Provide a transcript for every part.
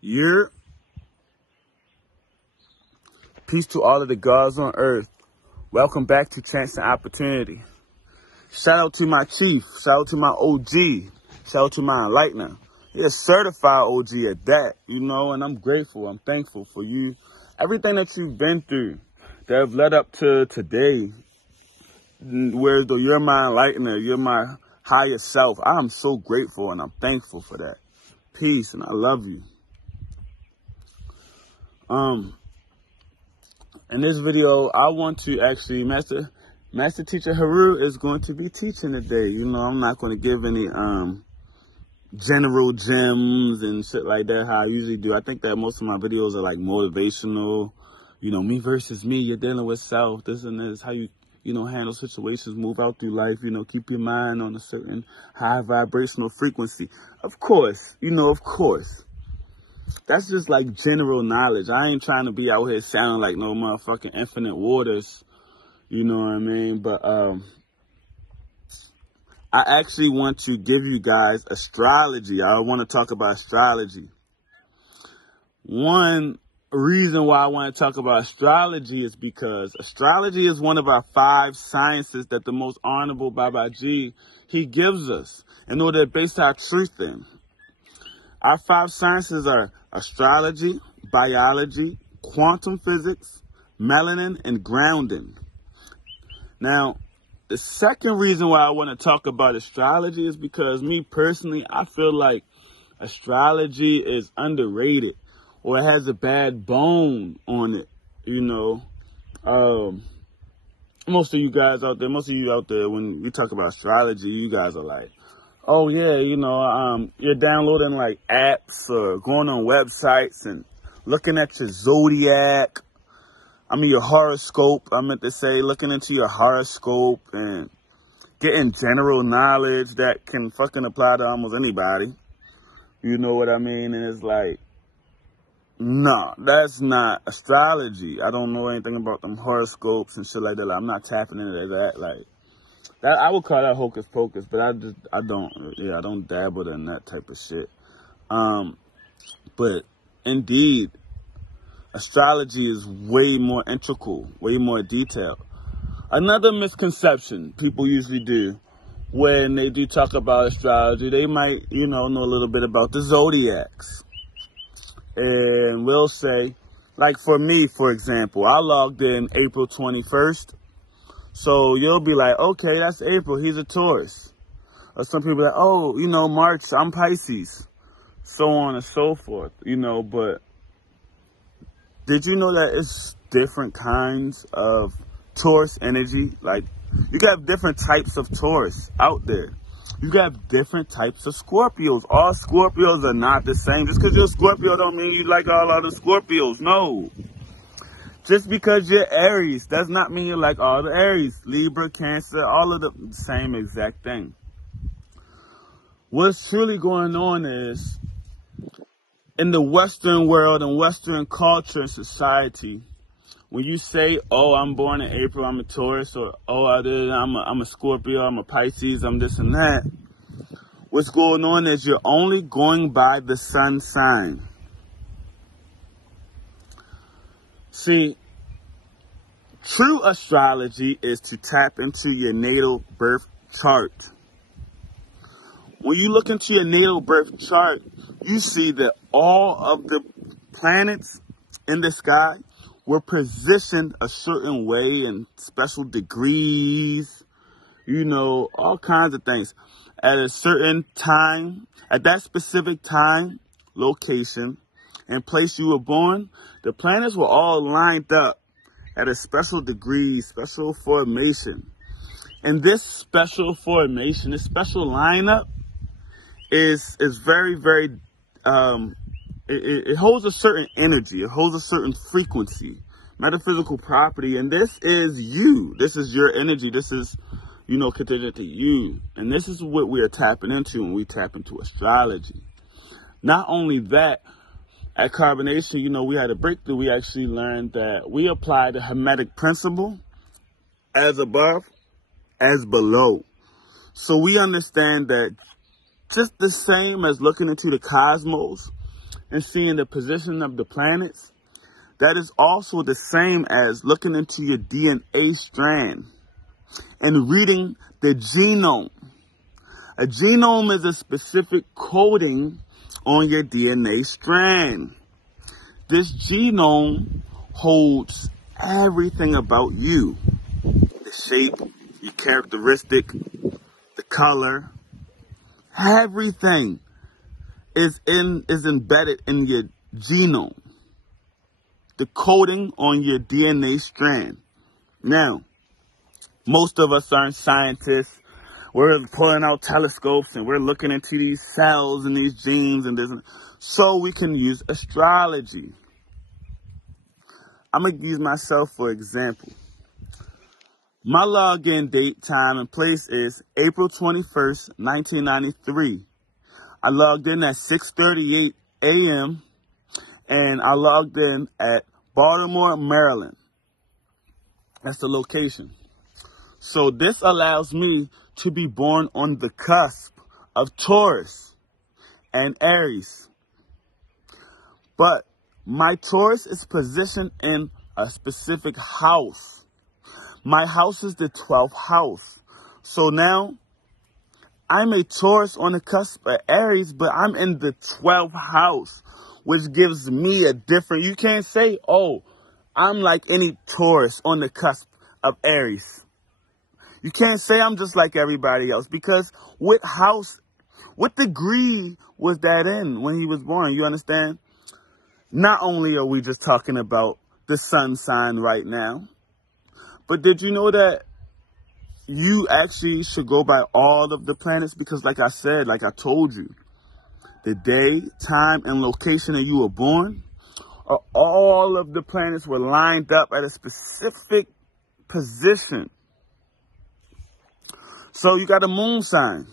Year. Peace to all of the gods on earth. Welcome back to Chance and Opportunity. Shout out to my chief. Shout out to my OG. Shout out to my enlightener. He's a certified OG at that, and I'm grateful. I'm thankful for you. Everything that you've been through that have led up to today, where you're my enlightener, you're my higher self. I'm so grateful and I'm thankful for that. Peace, and I love you. In this video, I want to actually, Master Teacher Haru is going to be teaching today. I'm not going to give any general gems and shit like that, how I usually do. I think that most of my videos are like motivational, me versus me, you're dealing with self, this and this, how you, handle situations, move out through life, keep your mind on a certain high vibrational frequency. Of course, of course. That's just like general knowledge. I ain't trying to be out here sounding like no motherfucking infinite waters. You know what I mean? But I actually want to give you guys astrology. I want to talk about astrology. One reason why I want to talk about astrology is because astrology is one of our 5 sciences that the most honorable Babaji, he gives us in order to base our truth in. Our 5 sciences are astrology, biology, quantum physics, melanin, and grounding. Now, the second reason why I want to talk about astrology is because me personally, I feel like astrology is underrated or it has a bad bone on it, Most of you out there, when you talk about astrology, you guys are like, oh yeah, you're downloading like apps or going on websites and looking at your zodiac. Your horoscope. I meant to say looking into your horoscope and getting general knowledge that can fucking apply to almost anybody. You know what I mean? And it's like, no, that's not astrology. I don't know anything about them horoscopes and shit like that. I'm not tapping into that. Like, that, I would call that hocus pocus, but I don't dabble in that type of shit. But indeed, astrology is way more integral, way more detailed. Another misconception people usually do when they do talk about astrology, they might, know a little bit about the zodiacs. And we'll say, like for me, for example, I logged in April 21st. So you'll be like, okay, that's April. He's a Taurus. Or some people are like, oh, March, I'm Pisces. So on and so forth, But did you know that it's different kinds of Taurus energy? Like, you got different types of Taurus out there. You got different types of Scorpios. All Scorpios are not the same. Just because you're a Scorpio don't mean you like all other Scorpios. No. Just because you're Aries does not mean you like all the Aries. Libra, Cancer, all of the same exact thing. What's truly going on is, in the Western world and Western culture and society, when you say, oh, I'm born in April, I'm a Taurus, or oh, I'm a Scorpio, I'm a Pisces, I'm this and that, what's going on is you're only going by the sun sign. See, true astrology is to tap into your natal birth chart. When you look into your natal birth chart, you see that all of the planets in the sky were positioned a certain way in special degrees, all kinds of things. At a certain time, at that specific time, location, and place you were born, the planets were all lined up at a special degree, special formation. And this special formation, this special lineup is very, very, it holds a certain energy. It holds a certain frequency, metaphysical property. And this is you. This is your energy. This is, contingent to you. And this is what we are tapping into when we tap into astrology. Not only that, at Carbonation, we had a breakthrough. We actually learned that we apply the Hermetic principle as above, as below. So we understand that just the same as looking into the cosmos, and seeing the position of the planets, that is also the same as looking into your DNA strand and reading the genome. A genome is a specific coding on your DNA strand. This genome holds everything about you. The shape, your characteristic, the color, everything is embedded in your genome. The coding on your DNA strand. Now, most of us aren't scientists. We're pulling out telescopes and we're looking into these cells and these genes and this. So we can use astrology. I'm going to use myself for example. My login date, time, and place is April 21st, 1993. I logged in at 6:38 a.m. and I logged in at Baltimore, Maryland. That's the location. So this allows me to be born on the cusp of Taurus and Aries. But my Taurus is positioned in a specific house. My house is the 12th house. So now I'm a Taurus on the cusp of Aries, but I'm in the 12th house, which gives me a different, you can't say, oh, I'm like any Taurus on the cusp of Aries. You can't say I'm just like everybody else, because what degree was that in when he was born? You understand? Not only are we just talking about the sun sign right now, but did you know that you actually should go by all of the planets? Because like I said, like I told you, the day, time, and location that you were born, all of the planets were lined up at a specific position. So you got a moon sign.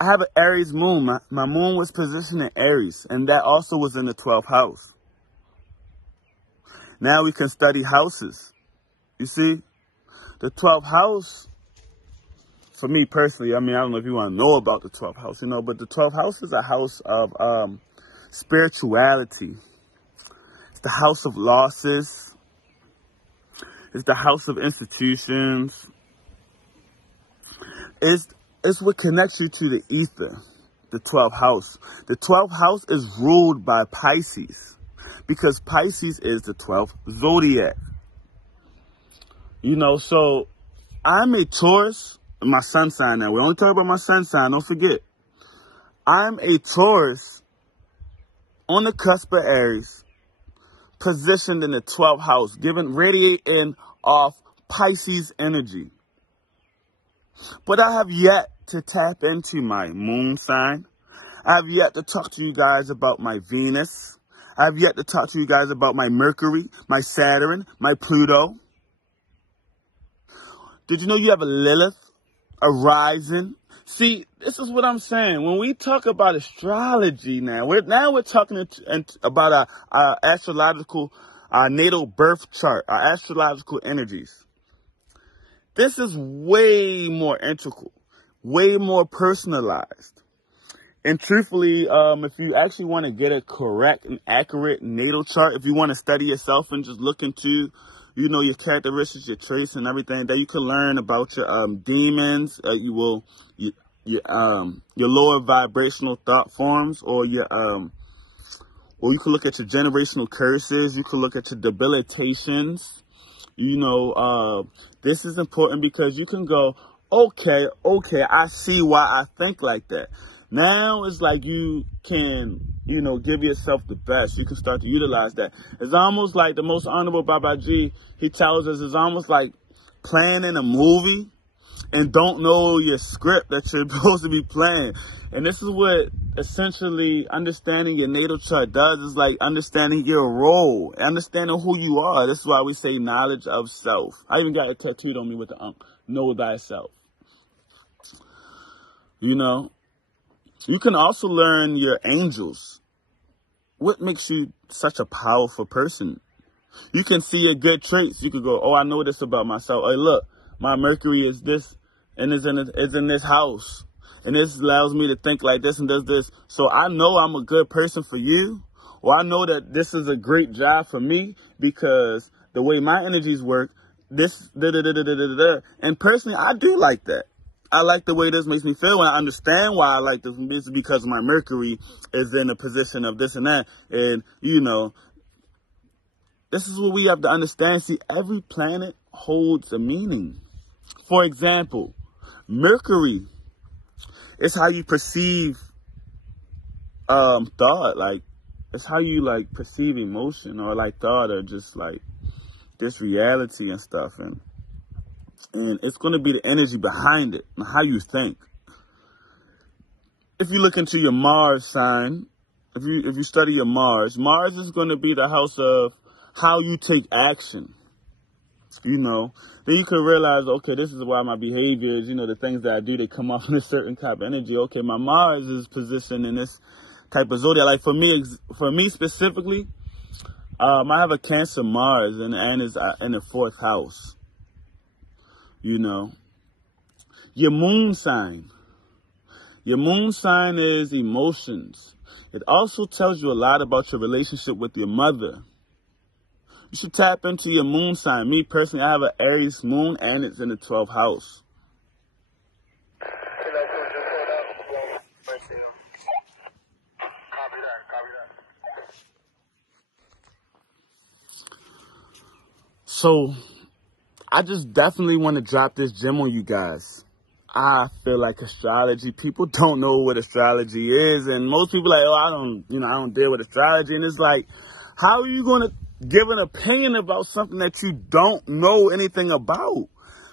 I have an Aries moon. My moon was positioned in Aries, and that also was in the 12th house. Now we can study houses. You see, the 12th house, for me personally, I mean, I don't know if you want to know about the 12th house, but the 12th house is a house of spirituality. It's the house of losses. It's the house of institutions. It's what connects you to the ether, the 12th house. The 12th house is ruled by Pisces, because Pisces is the 12th zodiac. So I'm a Taurus, my sun sign now. We only talk about my sun sign, don't forget. I'm a Taurus on the cusp of Aries, positioned in the 12th house, radiating off Pisces energy. But I have yet to tap into my moon sign. I have yet to talk to you guys about my Venus. I have yet to talk to you guys about my Mercury, my Saturn, my Pluto. Did you know you have a Lilith, a rising? See, this is what I'm saying. When we talk about astrology now, we're talking about our astrological, our natal birth chart, our astrological energies. This is way more integral, way more personalized. And truthfully, if you actually want to get a correct and accurate natal chart, if you want to study yourself and just look into, your characteristics, your traits, and everything, that you can learn about your demons, your lower vibrational thought forms, or you can look at your generational curses. You can look at your debilitations. This is important because you can go, okay, I see why I think like that. Now it's like you can, give yourself the best. You can start to utilize that. It's almost like the most honorable Babaji, he tells us, it's almost like playing in a movie and don't know your script that you're supposed to be playing. And this is what essentially understanding your natal chart does, is like understanding your role, understanding who you are. This is why we say knowledge of self. I even got it tattooed on me with the know thyself. You can also learn your angels. What makes you such a powerful person? You can see your good traits. You could go, oh, I know this about myself. Hey, look, my Mercury is this and is in this house. and this allows me to think like this and does this. So I know I'm a good person for you, or I know that this is a great job for me because the way my energies work, this, and personally, I do like that. I like the way this makes me feel, and I understand why I like this. It's because my Mercury is in a position of this and that, and, you know, this is what we have to understand. See, every planet holds a meaning. For example, Mercury is how you perceive thought. Like, it's how you, like, perceive emotion or, like, thought or just, like, this reality and stuff. And it's going to be the energy behind it and how you think. If you look into your Mars sign, if you study your Mars is going to be the house of how you take action. You know, then you can realize, okay, this is why my behaviors, you know, the things that I do, they come off in a certain type of energy. Okay, my Mars is positioned in this type of zodiac. Like for me specifically, I have a Cancer Mars and is in the 4th house. You know, your moon sign. Your moon sign is emotions. It also tells you a lot about your relationship with your mother. You should tap into your moon sign. Me personally, I have an Aries moon and it's in the 12th house. So, I just definitely want to drop this gem on you guys. I feel like astrology, people don't know what astrology is. And most people are like, I don't deal with astrology. And it's like, how are you going to give an opinion about something that you don't know anything about?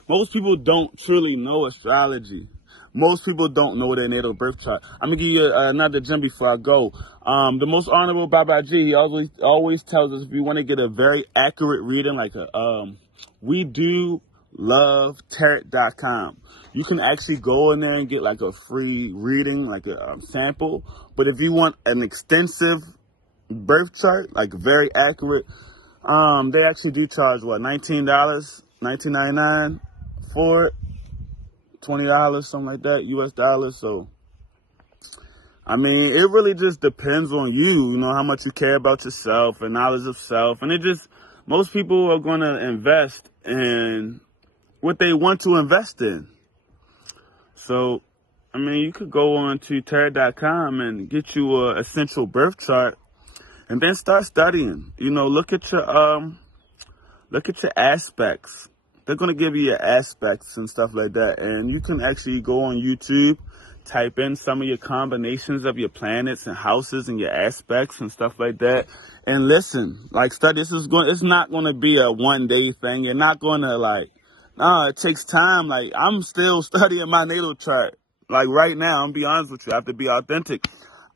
Most people don't truly know astrology. Most people don't know their natal birth chart. I'm going to give you another gem before I go. The most honorable Babaji, he always tells us if you want to get a very accurate reading, like we do love tarot.com. You can actually go in there and get like a free reading, like a sample. But if you want an extensive birth chart, like very accurate, they actually do charge what, $19, $19.99 for it, $20, something like that, US dollars. So I mean, it really just depends on you, you know, how much you care about yourself and knowledge of self. And most people are going to invest in what they want to invest in. So, I mean, you could go on to tarot.com and get you a essential birth chart and then start studying. You know, look at your aspects. They're going to give you your aspects and stuff like that. And you can actually go on YouTube, type in some of your combinations of your planets and houses and your aspects and stuff like that. And listen, like study. It's not going to be a one-day thing. You're not going to it takes time. Like, I'm still studying my natal chart. Like right now, I'm be honest with you. I have to be authentic.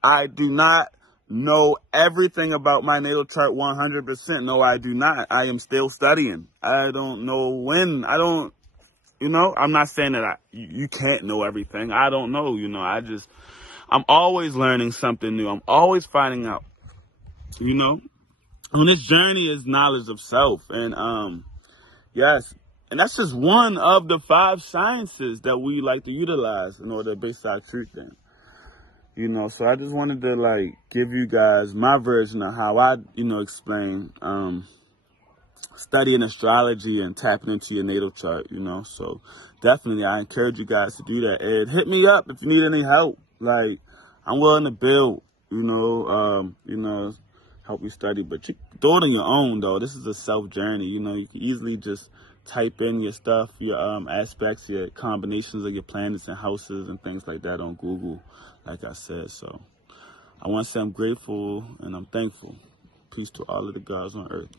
I do not know everything about my natal chart 100%. No, I do not. I am still studying. I don't know when. I'm not saying that you can't know everything. I don't know, I'm always learning something new. I'm always finding out, On this journey is knowledge of self. And, yes. And that's just one of the 5 sciences that we like to utilize in order to base our truth in. So I just wanted to give you guys my version of how I, explain studying astrology and tapping into your natal chart, So definitely I encourage you guys to do that. And hit me up if you need any help. I'm willing to build, help you study, but you do it on your own though. This is a self journey, you can easily just type in your stuff, your aspects, your combinations of your planets and houses and things like that on Google, like I said. So I want to say I'm grateful and I'm thankful. Peace to all of the gods on earth.